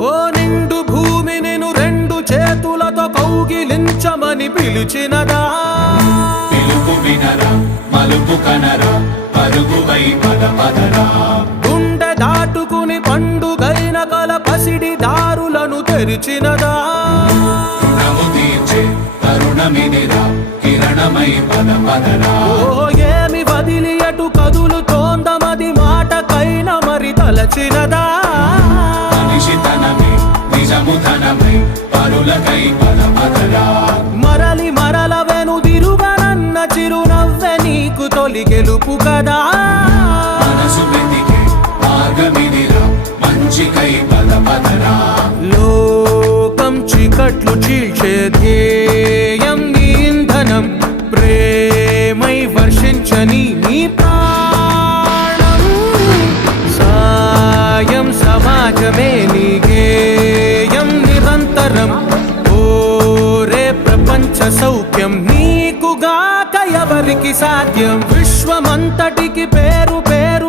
ఓ నిండు భూమి నిన్ను రెండు చేతులతో కౌగిలించమని పిలిచినదా పిలుపు వినరా మలుపు కనరా పరుగువై పద పదరా గుండె దాటుకుని పండుగైన కల పసిడి దారులను తెరిచినదా రుణము తీర్చే తరుణమిదిరా కిరణమై పద పదరా ఓ ఏమి వదిలి అటు కదులుతోందమది మాటకైన మరి తలచినదా మనిషితనమే నిజము ధనమై పరులకై పద పదరా మరలి మరల వెనుదిరుగనన్న చిరునవ్వె నీకు తొలి గెలుపు కదా మనసు వెతికే మార్గమిదిరా మంచికై పద పదరా లోకం చీకట్లు చీల్చే ధ్యేయం నీ ఇంధనం ప్రేమై వర్షించని నీ ప్రాణం సాయం సమాజమే నీ గేయం నిరంతరం ఓరే ప్రపంచ సౌఖ్యం నీకుగాక ఎవరికి సాధ్యం విశ్వమంతటికి పేరు పేరు